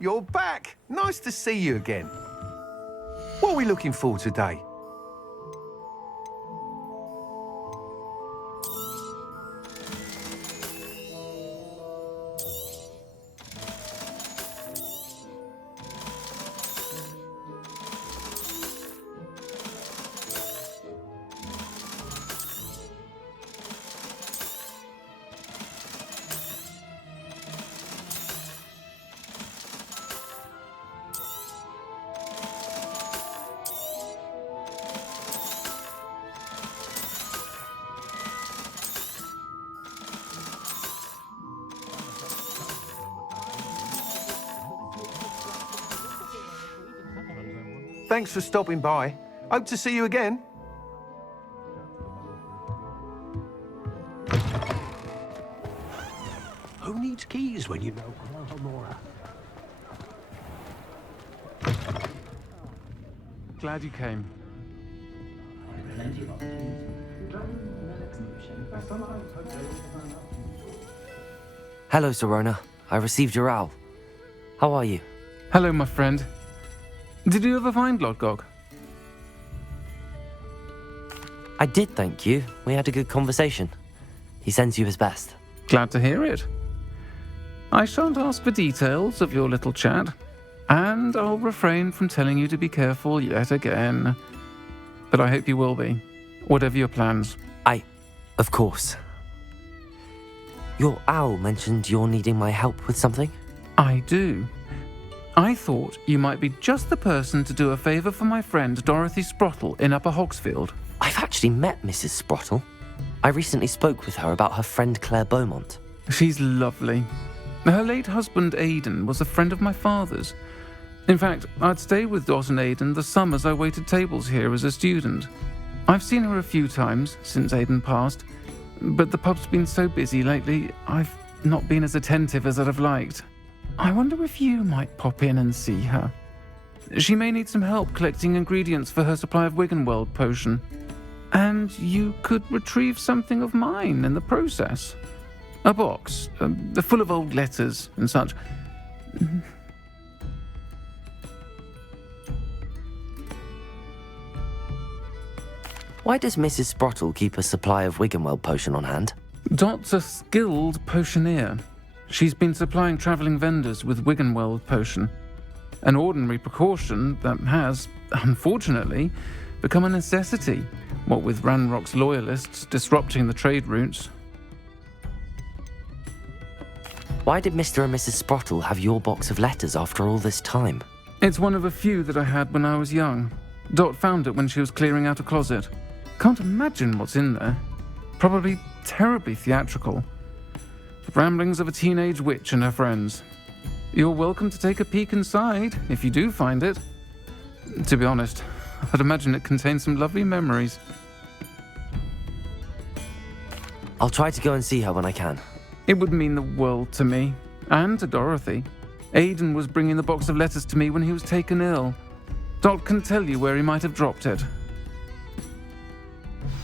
You're back. Nice to see you again. What are we looking for today? Thanks for stopping by. Hope to see you again. Who needs keys when you know Mora? Glad you came. Hello, Sirona. I received your owl. How are you? Hello, my friend. Did you ever find Lodgok? I did, thank you. We had a good conversation. He sends you his best. Glad to hear it. I shan't ask for details of your little chat, and I'll refrain from telling you to be careful yet again. But I hope you will be, whatever your plans. Of course. Your owl mentioned you're needing my help with something? I do. I thought you might be just the person to do a favour for my friend Dorothy Sprottle in Upper Hogsfield. I've actually met Mrs. Sprottle. I recently spoke with her about her friend Claire Beaumont. She's lovely. Her late husband Aidan was a friend of my father's. In fact, I'd stay with Dot and Aidan the summers I waited tables here as a student. I've seen her a few times since Aidan passed, but the pub's been so busy lately, I've not been as attentive as I'd have liked. I wonder if you might pop in and see her. She may need some help collecting ingredients for her supply of Wiggenweld potion. And you could retrieve something of mine in the process. A box, full of old letters and such. Why does Mrs. Sprottle keep a supply of Wiggenweld potion on hand? Dot's a skilled potioneer. She's been supplying travelling vendors with Wiggenweld potion. An ordinary precaution that has, unfortunately, become a necessity, what with Ranrok's loyalists disrupting the trade routes. Why did Mr. and Mrs. Sprottle have your box of letters after all this time? It's one of a few that I had when I was young. Dot found it when she was clearing out a closet. Can't imagine what's in there. Probably terribly theatrical. The ramblings of a teenage witch and her friends. You're welcome to take a peek inside, if you do find it. To be honest, I'd imagine it contains some lovely memories. I'll try to go and see her when I can. It would mean the world to me, and to Dorothy. Aidan was bringing the box of letters to me when he was taken ill. Dot can tell you where he might have dropped it.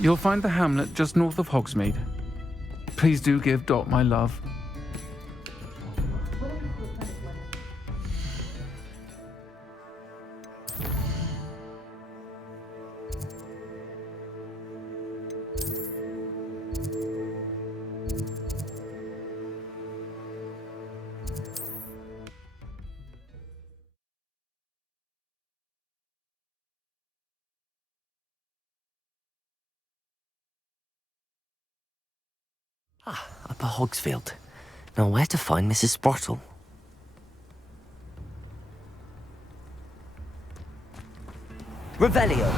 You'll find the hamlet just north of Hogsmeade. Please do give Dot my love. Upper Hogsfield. Now where to find Mrs. Sprottle? Revelio!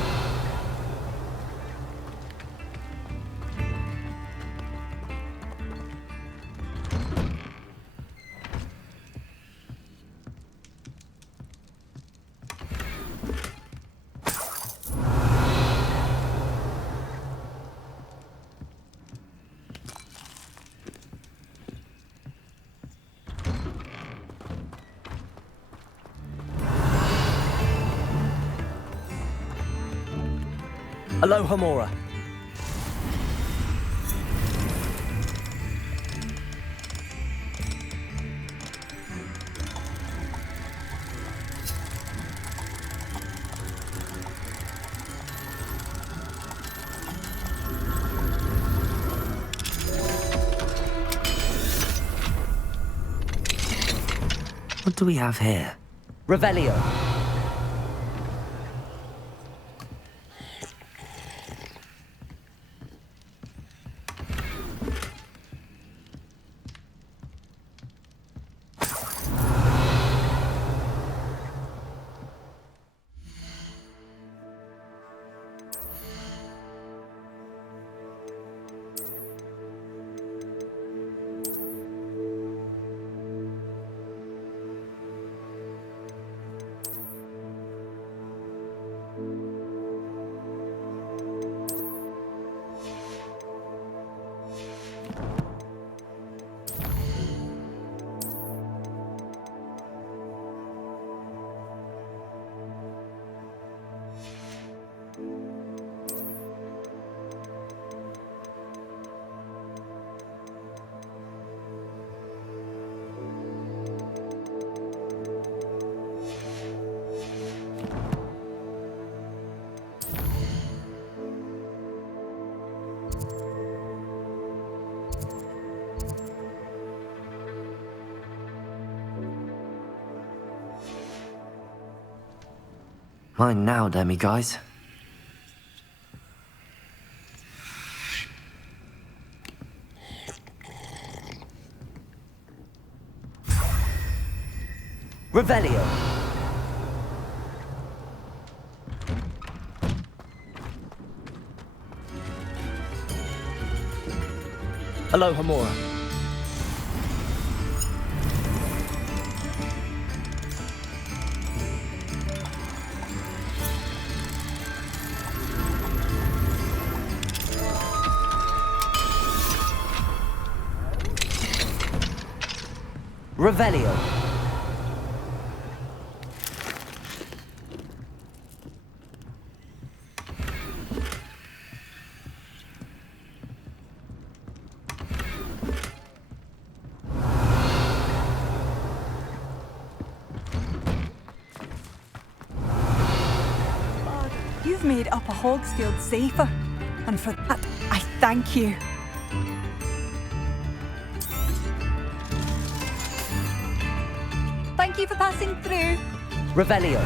Aloha Mora. What do we have here? Revelio. Mine now, demiguise. Revelio. Aloha Mora. Revelio. You've made Upper Hogsfield safer, and for that, I thank you. Thank you for passing through. Revelio.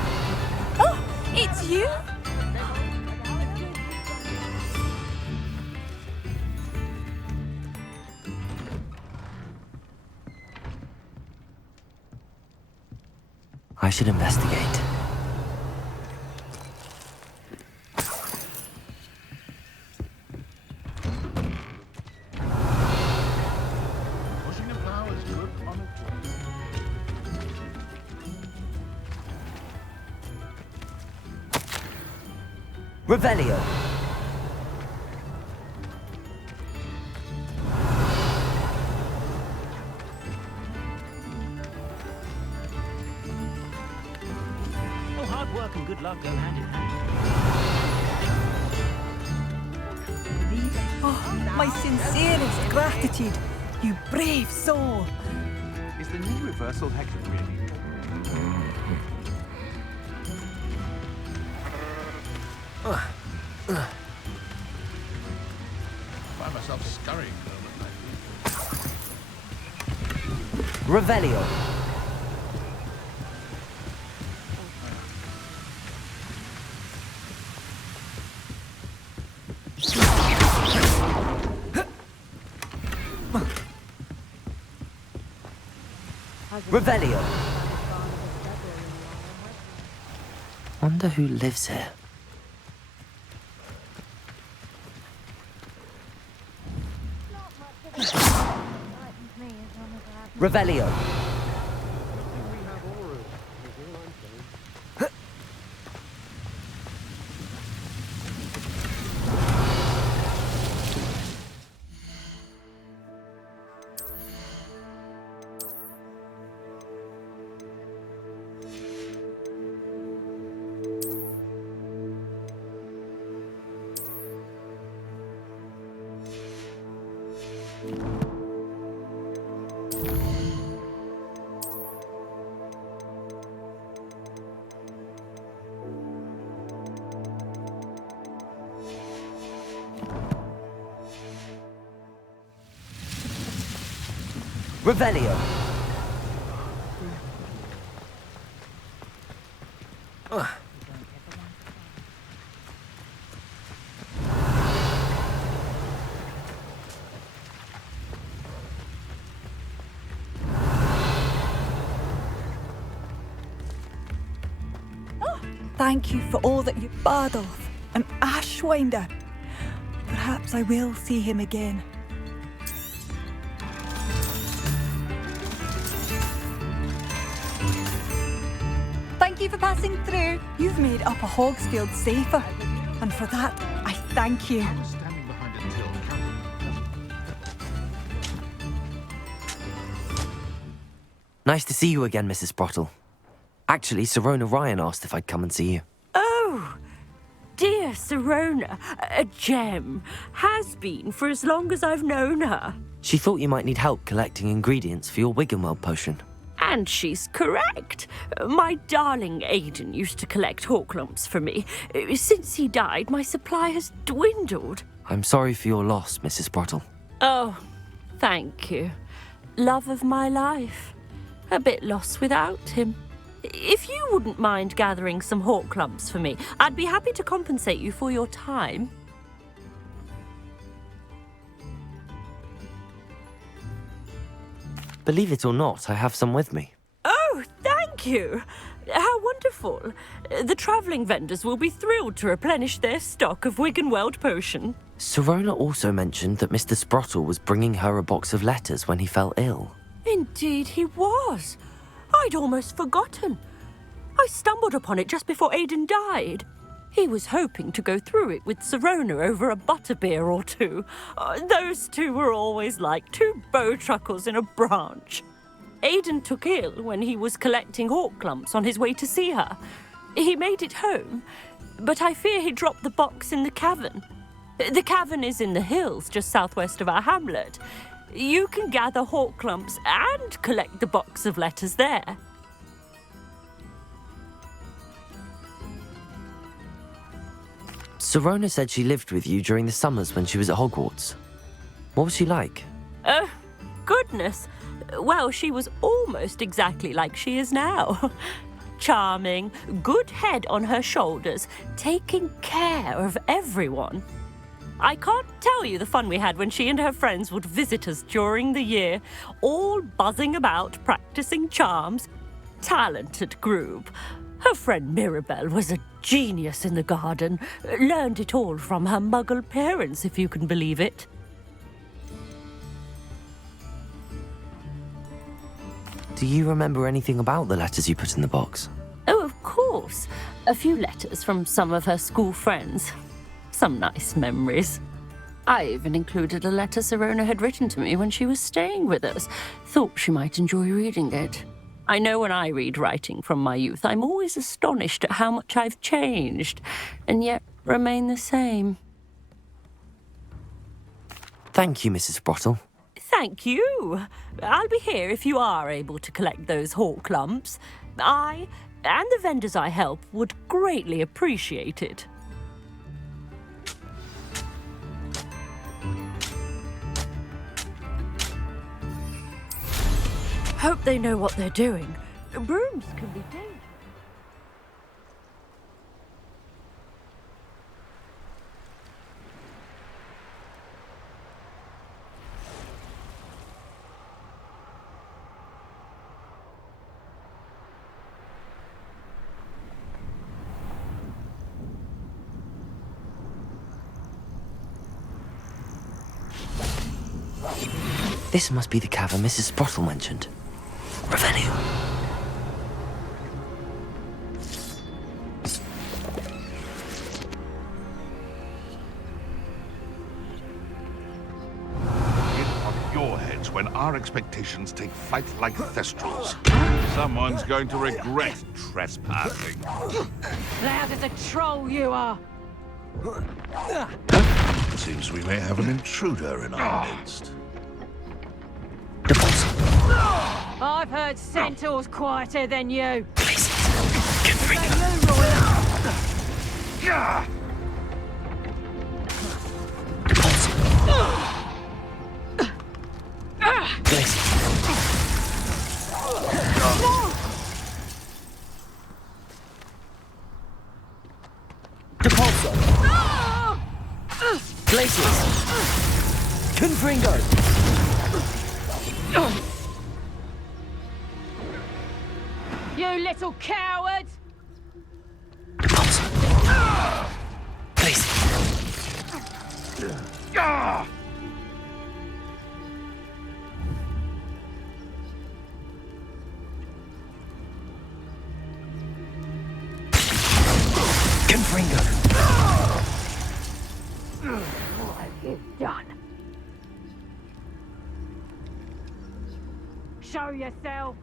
Oh, it's you? I should investigate. Revelio. Well, hard work and good luck go hand in hand. Oh, my sincerest gratitude, you brave soul. Is the new reversal hectic, really? Find myself scurrying permanently. Revelio. Revelio. Wonder who lives here. Revelio. Revelio. Thank you for all that you Bardolph, an Ashwinder. Perhaps I will see him again. Thank you for passing through. You've made Upper Hogsfield safer, and for that, I thank you. I'm standing behind a till counting. Nice to see you again, Mrs. Sprottle. Actually, Sirona Ryan asked if I'd come and see you. Oh, dear Sirona, a gem. Has been for as long as I've known her. She thought you might need help collecting ingredients for your Wiggenweld potion. And she's correct. My darling Aidan used to collect Horklumps for me. Since he died, my supply has dwindled. I'm sorry for your loss, Mrs. Sprottle. Oh, thank you. Love of my life. A bit lost without him. If you wouldn't mind gathering some Horklumps for me, I'd be happy to compensate you for your time. Believe it or not, I have some with me. Oh, thank you. How wonderful. The travelling vendors will be thrilled to replenish their stock of Wiggenweld potion. Sirona also mentioned that Mr. Sprottle was bringing her a box of letters when he fell ill. Indeed he was. I'd almost forgotten. I stumbled upon it just before Aidan died. He was hoping to go through it with Sirona over a butterbeer or two. Those two were always like two bowtruckles in a branch. Aidan took ill when he was collecting Horklumps on his way to see her. He made it home, but I fear he dropped the box in the cavern. The cavern is in the hills just southwest of our hamlet. You can gather Horklumps and collect the box of letters there. Sirona said she lived with you during the summers when she was at Hogwarts. What was she like? Oh, goodness. Well, she was almost exactly like she is now. Charming, good head on her shoulders, taking care of everyone. I can't tell you the fun we had when she and her friends would visit us during the year, all buzzing about, practicing charms. Talented group. Her friend Mirabelle was a genius in the garden. Learned it all from her muggle parents, if you can believe it. Do you remember anything about the letters you put in the box? Oh, of course. A few letters from some of her school friends. Some nice memories. I even included a letter Sirona had written to me when she was staying with us. Thought she might enjoy reading it. I know when I read writing from my youth, I'm always astonished at how much I've changed, and yet remain the same. Thank you, Mrs. Sprottle. Thank you. I'll be here if you are able to collect those Horklumps. I, and the vendors I help, would greatly appreciate it. Hope they know what they're doing. Brooms can be dangerous. This must be the cavern Mrs. Sprottle mentioned. Revelio. Your heads when our expectations take flight like thestrals. Someone's going to regret trespassing. Loud as a troll you are. Seems we may have an intruder in our midst. I've heard centaurs quieter than you. Glaciers! Confringo! You little coward! Glaciers! Confringo! What have you done? Show yourself!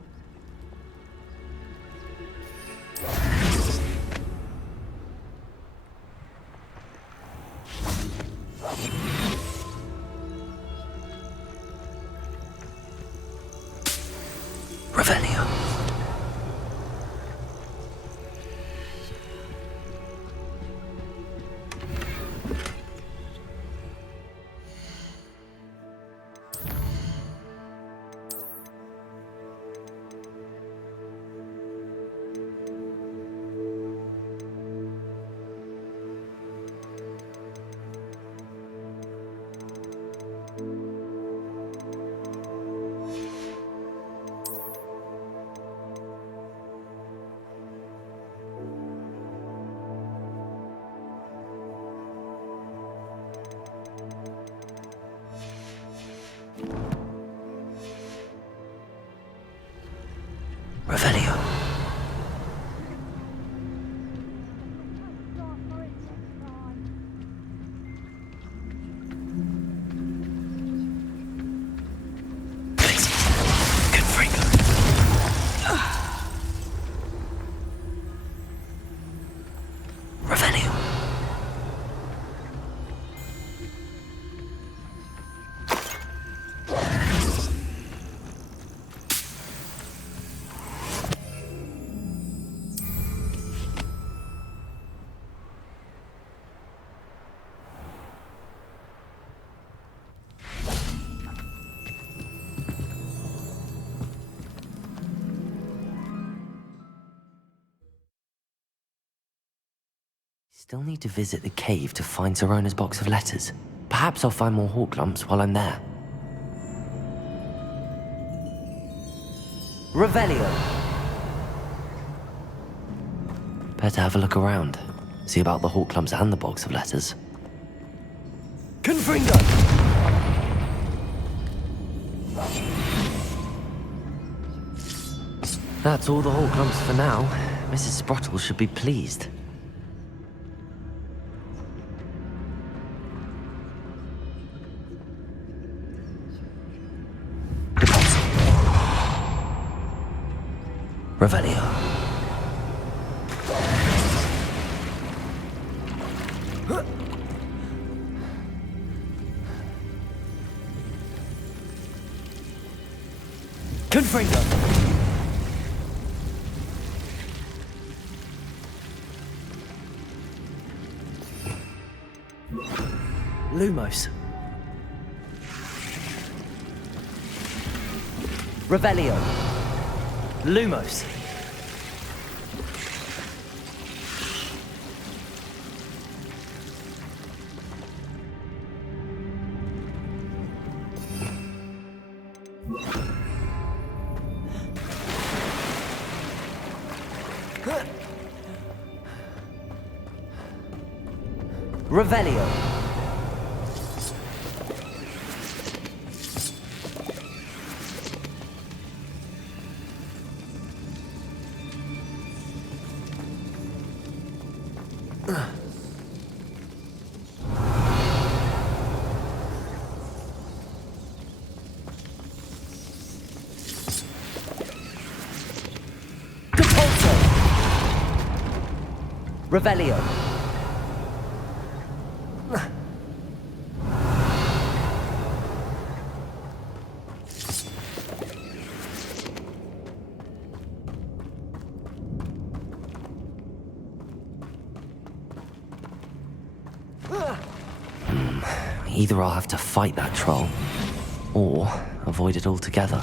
Revelio. Revelio. Revelio. Still need to visit the cave to find Sirona'S box of letters. Perhaps I'll find more hawk lumps while I'm there. Revelio. Better have a look around. See about the hawk lumps and the box of letters. Confringo! That's all the hawk lumps for now. Mrs. Sprottle should be pleased. Revelio. Confringo. Lumos. Revelio. Lumos. Revelio. Revelio. Either I'll have to fight that troll, or avoid it altogether.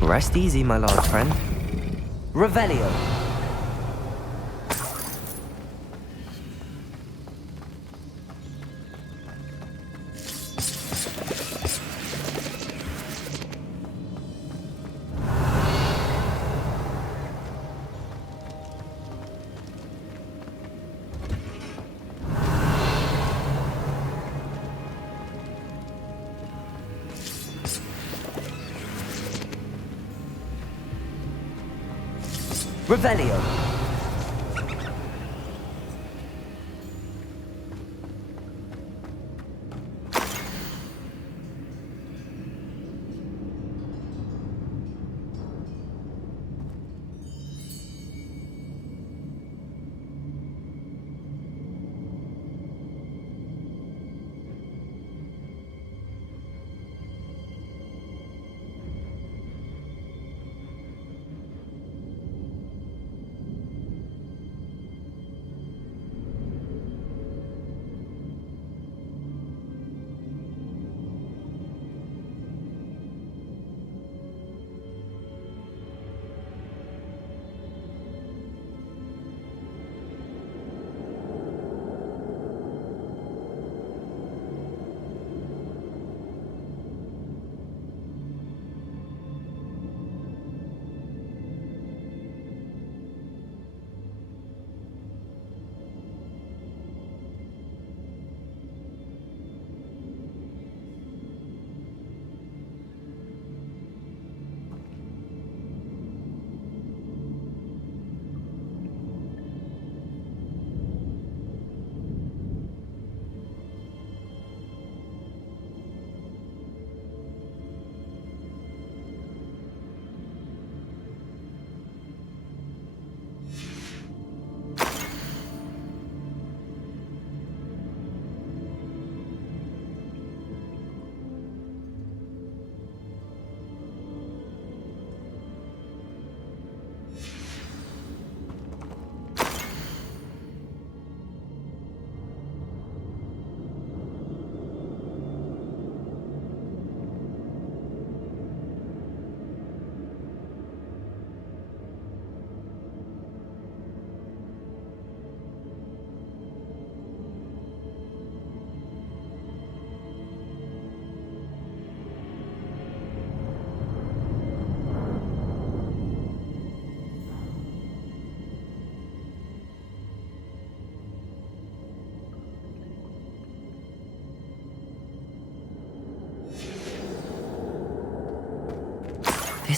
Rest easy, my large friend. Revelio. Revelio.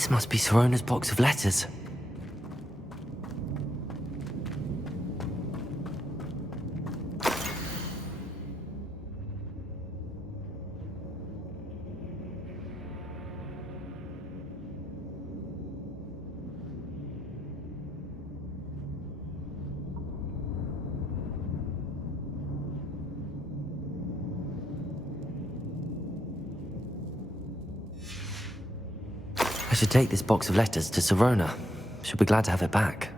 This must be Sirona'S box of letters. I should take this box of letters to Sirona. She'll be glad to have it back.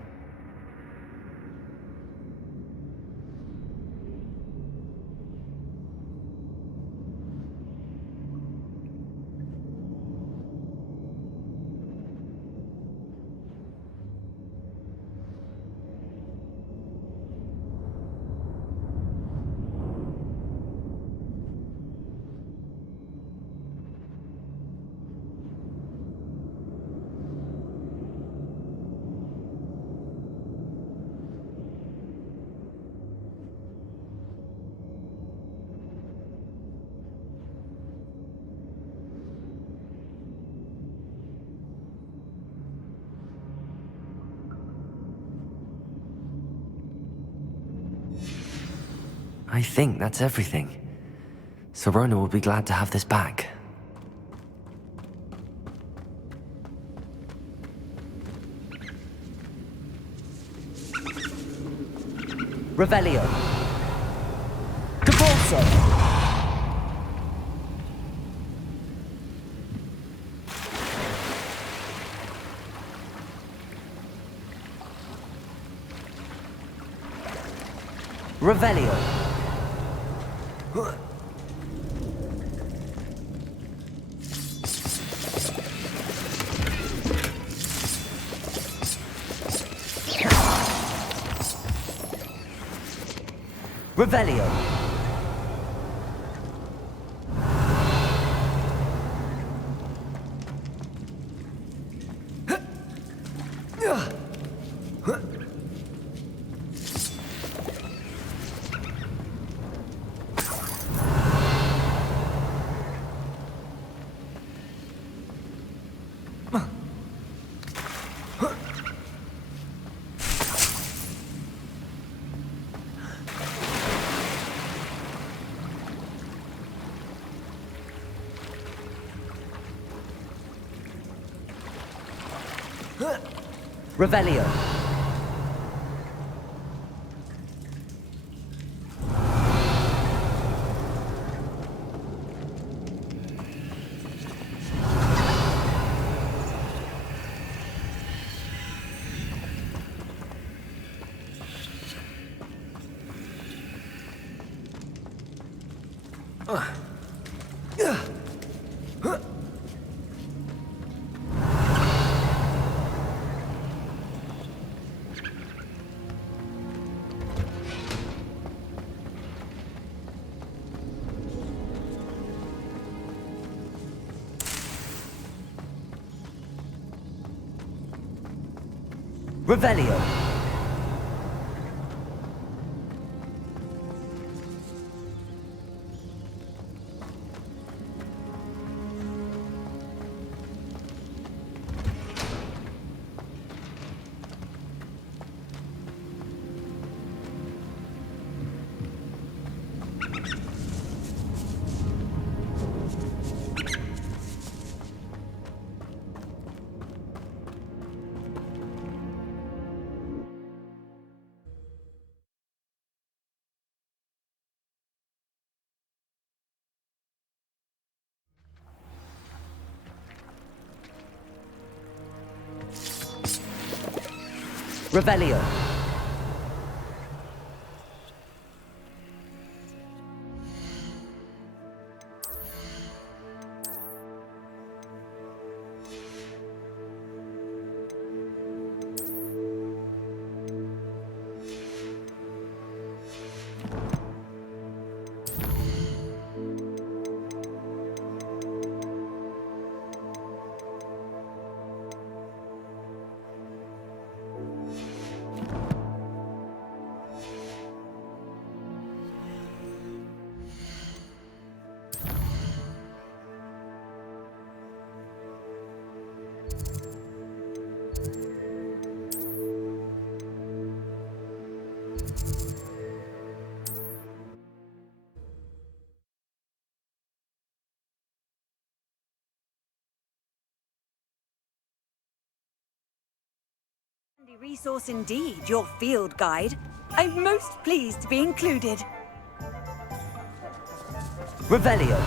I think that's everything. Sirona will be glad to have this back. Revelio. Cavolso. Revelio. Revelio. Revelio. Revelio. Revelio. Resource indeed, your field guide. I'm most pleased to be included. Revelio.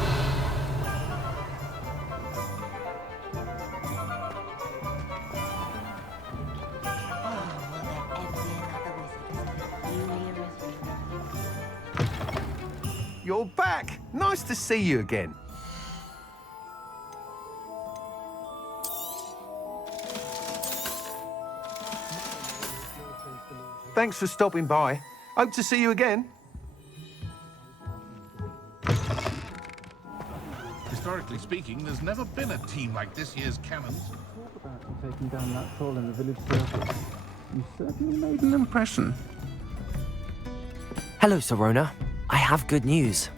You're back. Nice to see you again. Thanks for stopping by. Hope to see you again. Historically speaking, there's never been a team like this year's Cannons. Talk about you taking down that troll in the village circle. You certainly made an impression. Hello, Sirona. I have good news.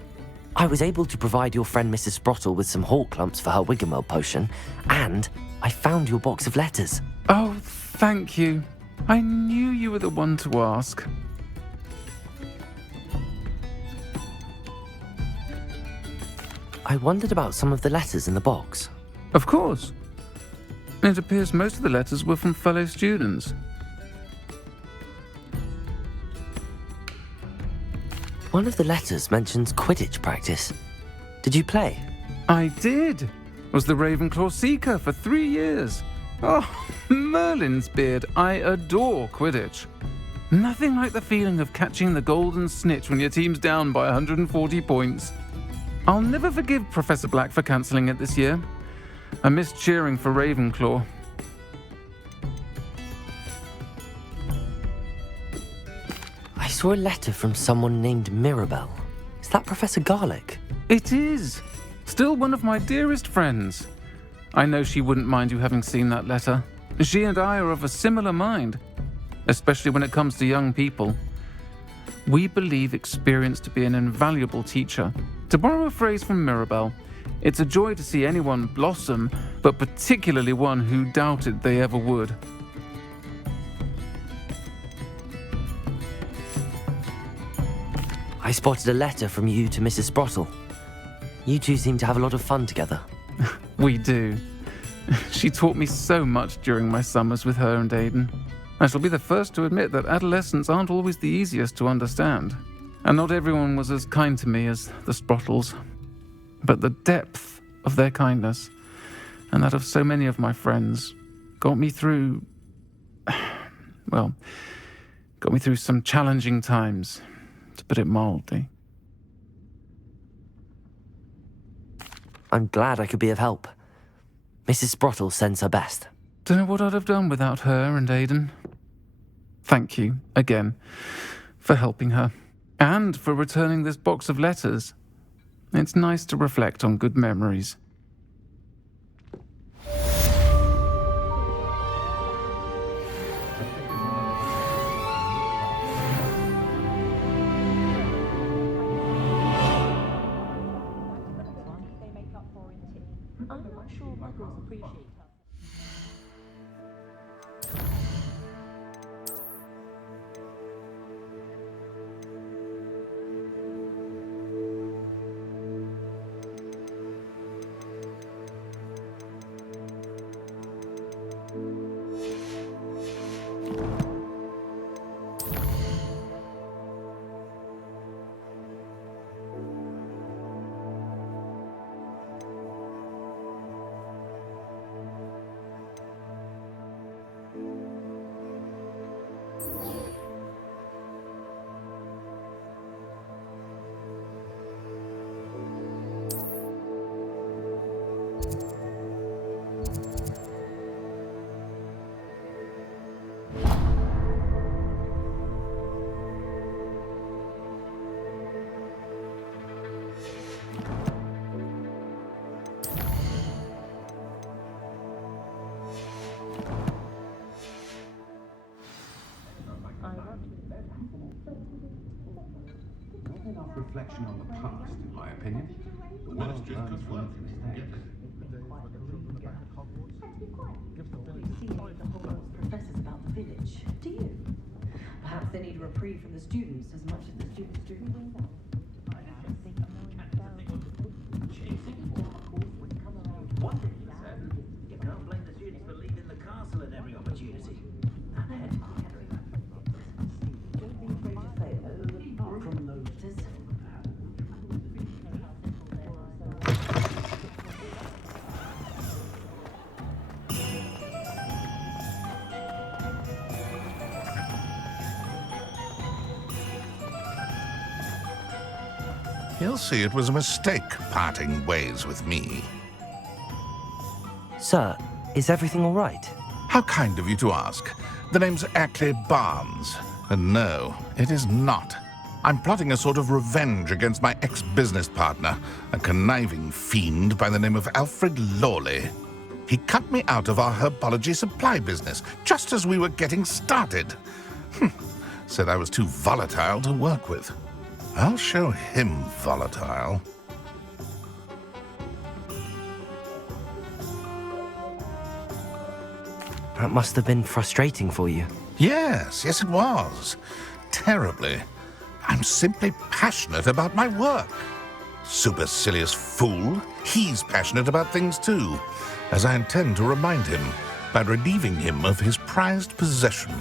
I was able to provide your friend Mrs. Sprottle with some hawk clumps for her Wiggenweld potion, and I found your box of letters. Oh, thank you. I knew you were the one to ask. I wondered about some of the letters in the box. Of course. It appears most of the letters were from fellow students. One of the letters mentions Quidditch practice. Did you play? I did. Was the Ravenclaw Seeker for 3 years. Oh, Merlin's beard. I adore Quidditch. Nothing like the feeling of catching the golden snitch when your team's down by 140 points. I'll never forgive Professor Black for cancelling it this year. I missed cheering for Ravenclaw. I saw a letter from someone named Mirabelle. Is that Professor Garlick? It is. Still one of my dearest friends. I know she wouldn't mind you having seen that letter. She and I are of a similar mind, especially when it comes to young people. We believe experience to be an invaluable teacher. To borrow a phrase from Mirabelle, it's a joy to see anyone blossom, but particularly one who doubted they ever would. I spotted a letter from you to Mrs. Sprottle. You two seem to have a lot of fun together. We do. She taught me so much during my summers with her and Aidan. I shall be the first to admit that adolescents aren't always the easiest to understand. And not everyone was as kind to me as the Sprottles. But the depth of their kindness, and that of so many of my friends, got me through some challenging times, to put it mildly. I'm glad I could be of help. Mrs. Sprottle sends her best. Don't know what I'd have done without her and Aidan. Thank you, again, for helping her, and for returning this box of letters. It's nice to reflect on good memories. Reflection on the past, in my opinion. The world learns from its mistakes. See the Hogwarts professors about the village, do you? Perhaps they need a reprieve from the students as much as the students do from them. You can't blame the students for leaving the castle at every opportunity. He'll see it was a mistake parting ways with me. Sir, is everything all right? How kind of you to ask. The name's Ackley Barnes. And no, it is not. I'm plotting a sort of revenge against my ex-business partner, a conniving fiend by the name of Alfred Lawley. He cut me out of our herbology supply business just as we were getting started. Said I was too volatile to work with. I'll show him volatile. That must have been frustrating for you. Yes, it was. Terribly. I'm simply passionate about my work. Supercilious fool. He's passionate about things too, as I intend to remind him by relieving him of his prized possession.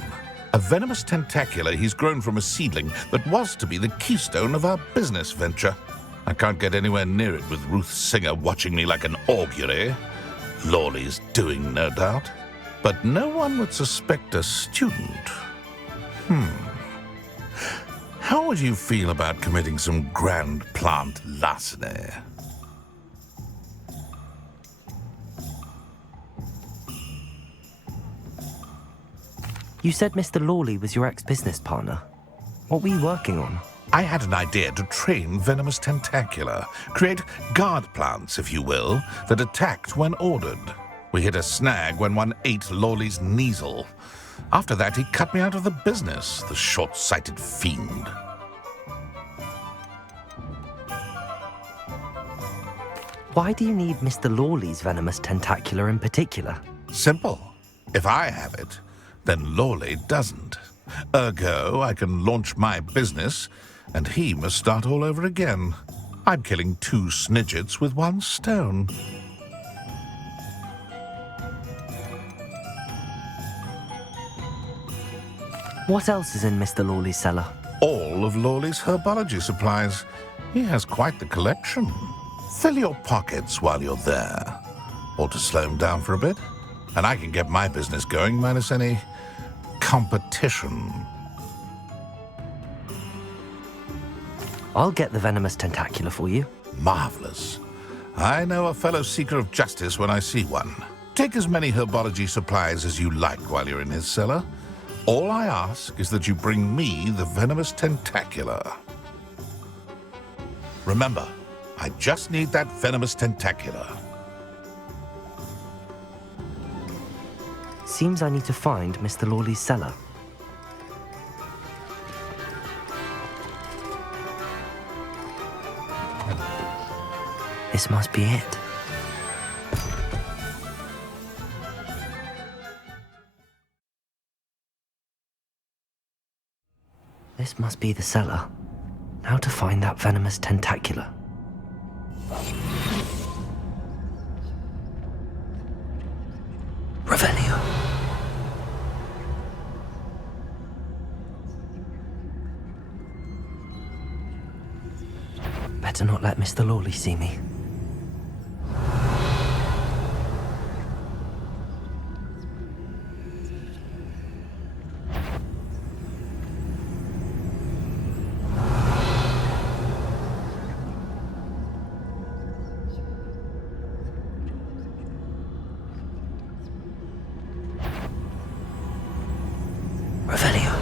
A venomous tentacula he's grown from a seedling that was to be the keystone of our business venture. I can't get anywhere near it with Ruth Singer watching me like an augury. Lawley's doing, no doubt. But no one would suspect a student. How would you feel about committing some grand plant larceny? You said Mr. Lawley was your ex-business partner. What were you working on? I had an idea to train venomous tentacula, create guard plants, if you will, that attacked when ordered. We hit a snag when one ate Lawley's Kneasel. After that, he cut me out of the business, the short-sighted fiend. Why do you need Mr. Lawley's venomous tentacula in particular? Simple. If I have it, then Lawley doesn't. Ergo, I can launch my business, and he must start all over again. I'm killing 2 snidgets with 1 stone. What else is in Mr. Lawley's cellar? All of Lawley's herbology supplies. He has quite the collection. Fill your pockets while you're there. Or to slow him down for a bit. And I can get my business going minus any competition. I'll get the venomous tentacula for you. Marvelous. I know a fellow seeker of justice when I see one. Take as many herbology supplies as you like while you're in his cellar. All I ask is that you bring me the venomous tentacula. Remember, I just need that venomous tentacula. Seems I need to find Mr. Lawley's cellar. This must be it. This must be the cellar. Now to find that venomous tentacula. Revelio. Better not let Mr. Lawley see me. Revelio.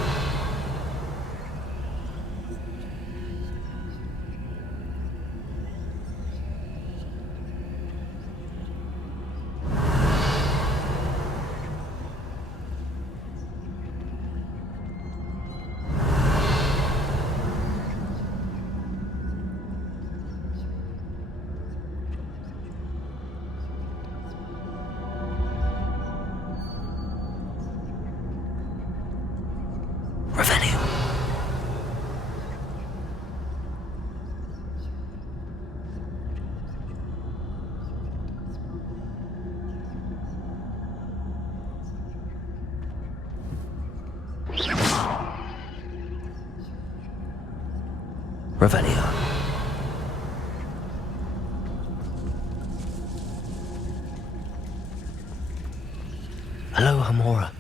Revelio. Revelio. Hello, Hamora.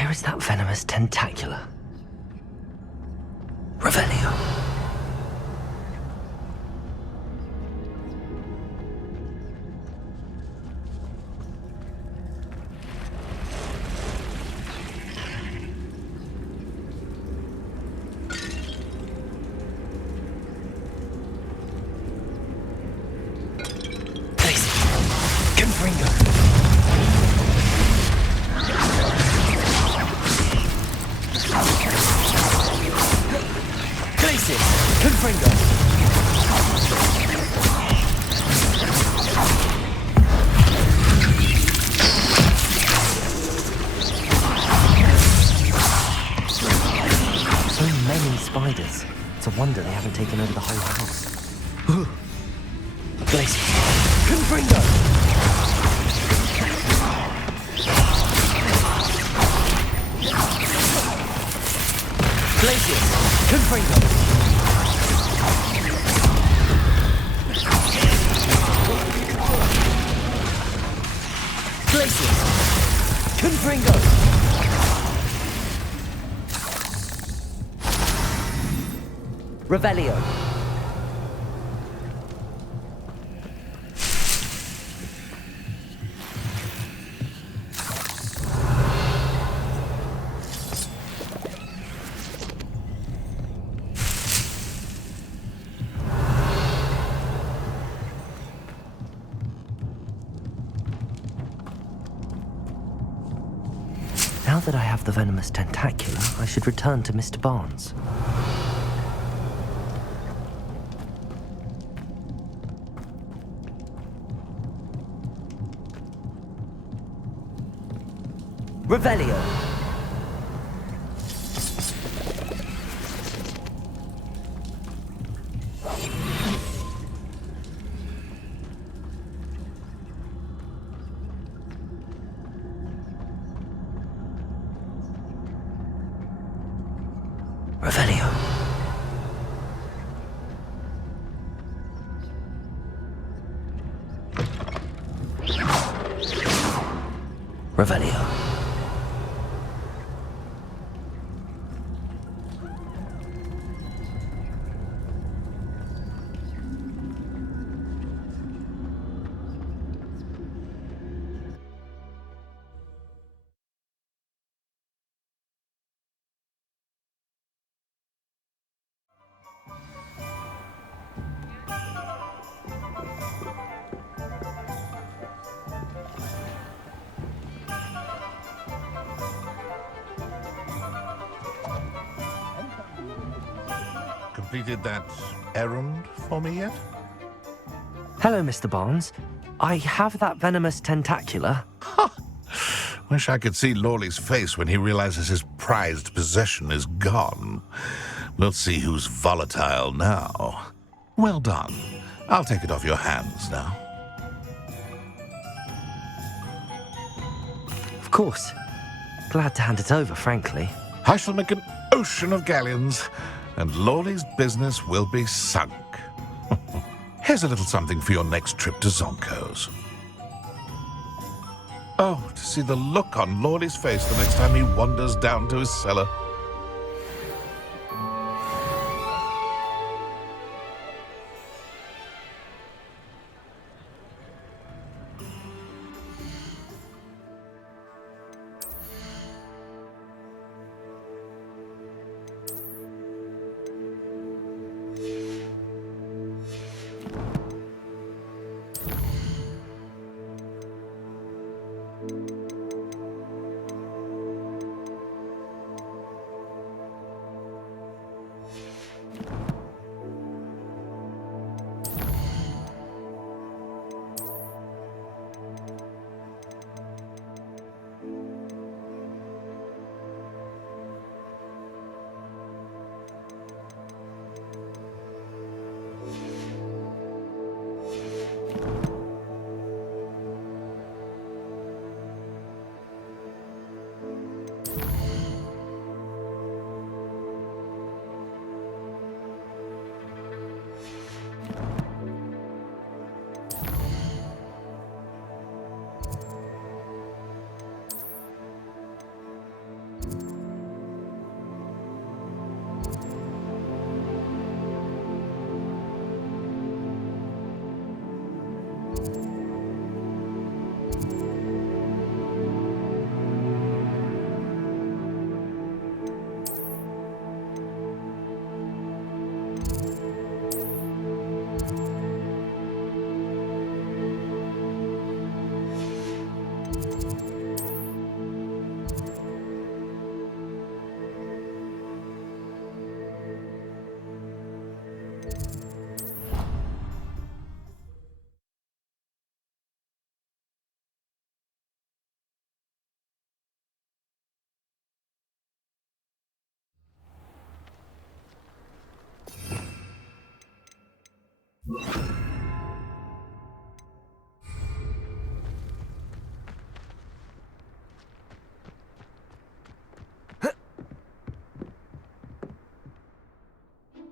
Where is that venomous tentacula? Revelio. Spiders. It's a wonder they haven't taken over the whole house. Glacier. Confringo! Glacier. Confringo! Glacier. Confringo! Revelio. Now that I have the venomous tentacula, I should return to Mr. Barnes. Revelio. Revelio. Revelio. Completed that errand for me yet? Hello, Mr. Barnes. I have that venomous tentacula. Wish I could see Lawley's face when he realizes his prized possession is gone. We'll see who's volatile now. Well done. I'll take it off your hands now. Of course. Glad to hand it over, frankly. I shall make an ocean of galleons, and Lawley's business will be sunk. Here's a little something for your next trip to Zonko's. Oh, to see the look on Lawley's face the next time he wanders down to his cellar.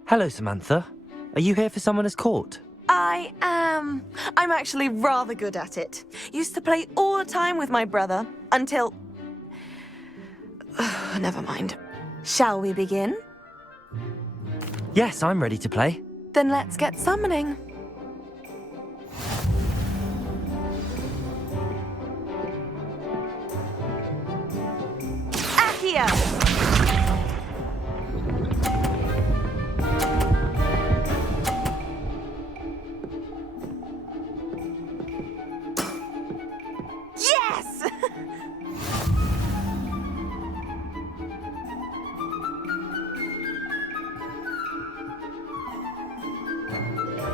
Hello, Samantha. Are you here for Summoner's Court? I am. I'm actually rather good at it. Used to play all the time with my brother until... Never mind. Shall we begin? Yes, I'm ready to play. Then let's get summoning. Accio! Yes!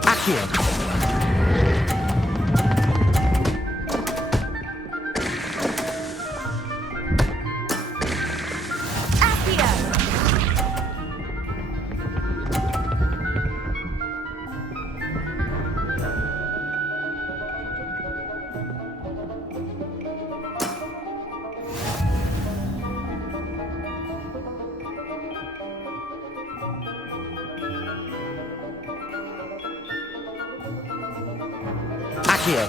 Accio! Accio!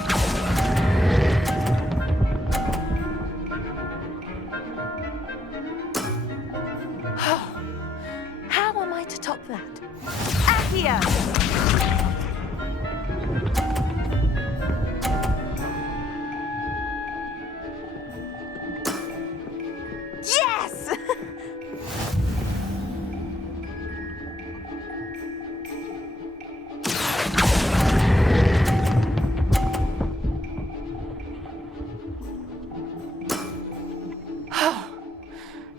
How am I to top that? Accio! Yes!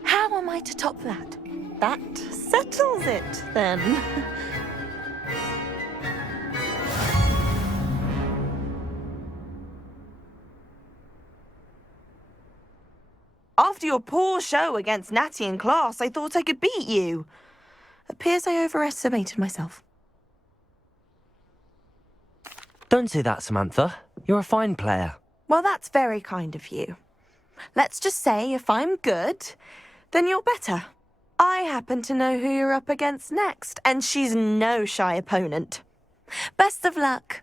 How am I to top that? That settles it, then. After your poor show against Natty in class, I thought I could beat you. Appears I overestimated myself. Don't say that, Samantha. You're a fine player. Well, that's very kind of you. Let's just say if I'm good, then you're better. I happen to know who you're up against next, and she's no shy opponent. Best of luck.